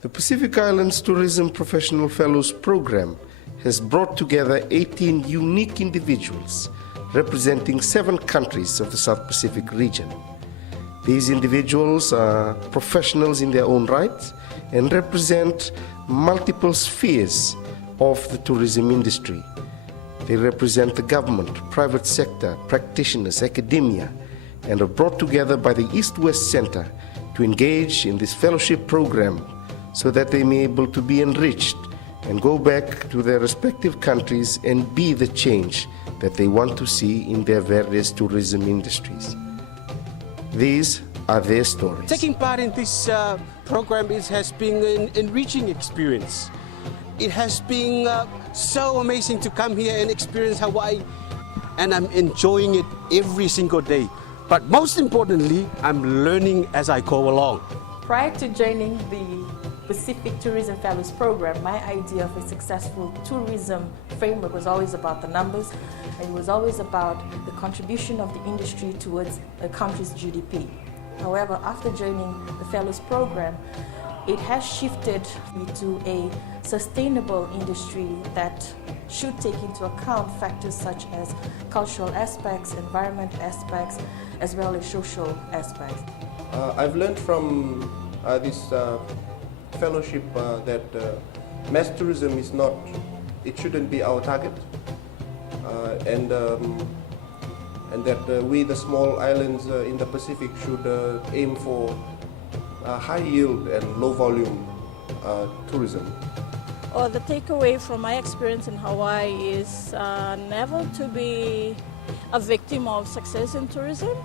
The Pacific Islands Tourism Professional Fellows Program has brought together 18 unique individuals representing 7 countries of the South Pacific region. These individuals are professionals in their own right and represent multiple spheres of the tourism industry. They represent the government, private sector, practitioners, academia, and are brought together by the East-West Center to engage in this fellowship program so that they may be able to be enriched and go back to their respective countries and be the change that they want to see in their various tourism industries. These are their stories. Taking part in this program has been an enriching experience. It has been so amazing to come here and experience Hawaii, and I'm enjoying it every single day. But most importantly, I'm learning as I go along. Prior to joining the Pacific Tourism Fellows Program, my idea of a successful tourism framework was always about the numbers, and it was always about the contribution of the industry towards a country's GDP. However, after joining the Fellows Program, it has shifted to a sustainable industry that should take into account factors such as cultural aspects, environment aspects, as well as social aspects. I've learned from this fellowship that mass tourism is not, it shouldn't be our target, and that we, the small islands in the Pacific, should aim for high yield and low volume tourism. The takeaway from my experience in Hawaii is never to be a victim of success in tourism.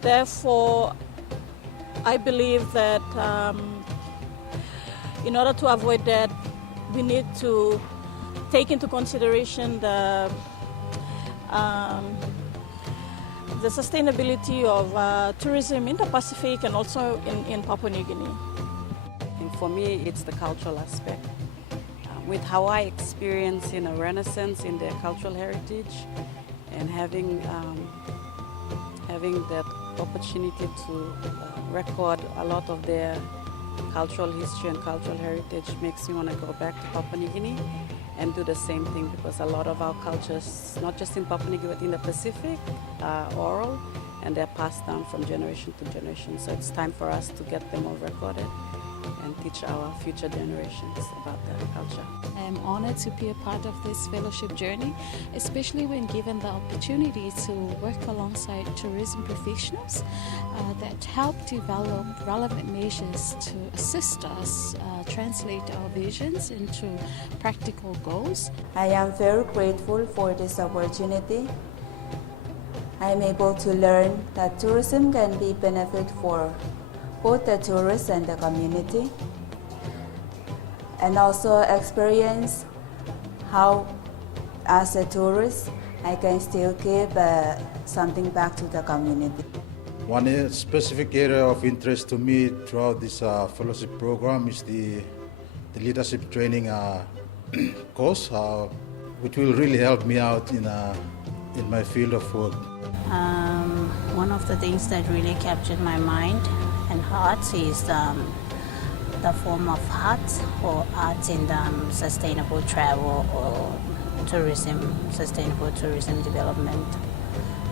Therefore, I believe that in order to avoid that, we need to take into consideration the sustainability of tourism in the Pacific and also in Papua New Guinea. And for me, it's the cultural aspect. With Hawaii experiencing a renaissance in their cultural heritage and having that opportunity to record a lot of their cultural history and cultural heritage makes me want to go back to Papua New Guinea and do the same thing, because a lot of our cultures, not just in Papua New Guinea but in the Pacific, are oral and they're passed down from generation to generation. So it's time for us to get them all recorded and teach our future generations about their culture. I am honored to be a part of this fellowship journey, especially when given the opportunity to work alongside tourism professionals that help develop relevant measures to assist us translate our visions into practical goals. I am very grateful for this opportunity. I am able to learn that tourism can be benefit for both the tourists and the community, and also experience how, as a tourist, I can still give something back to the community. One specific area of interest to me throughout this fellowship program is the leadership training course, which will really help me out in my field of work. One of the things that really captured my mind and heart is the form of arts, or arts in the sustainable travel or tourism, sustainable tourism development.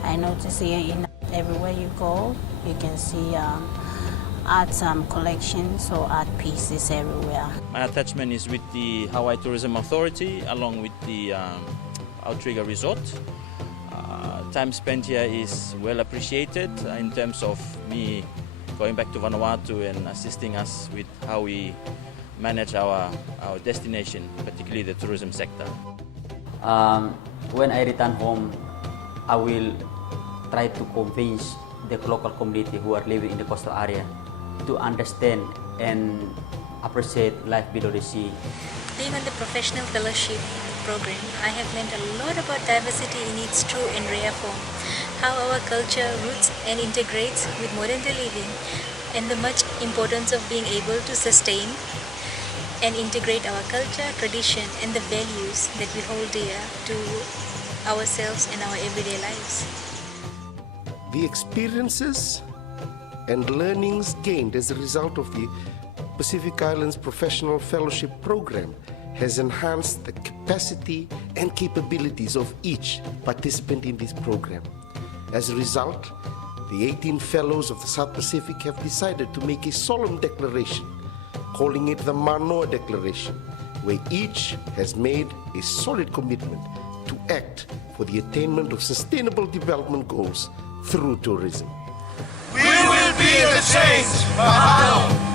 I notice here everywhere you go, you can see art collections or art pieces everywhere. My attachment is with the Hawaii Tourism Authority along with the Outrigger Resort. Time spent here is well appreciated in terms of me going back to Vanuatu and assisting us with how we manage our destination, particularly the tourism sector. When I return home, I will try to convince the local community who are living in the coastal area to understand and appreciate life below the sea. Being on the professional fellowship program, I have learned a lot about diversity in its true and rare form, how our culture roots and integrates with modern day living, and the much importance of being able to sustain and integrate our culture, tradition, and the values that we hold dear to ourselves and our everyday lives. The experiences and learnings gained as a result of the Pacific Islands Professional Fellowship Program has enhanced the capacity and capabilities of each participant in this program. As a result, the 18 fellows of the South Pacific have decided to make a solemn declaration, calling it the Manoa Declaration, where each has made a solid commitment to act for the attainment of sustainable development goals through tourism. We will be the change. Mahalo.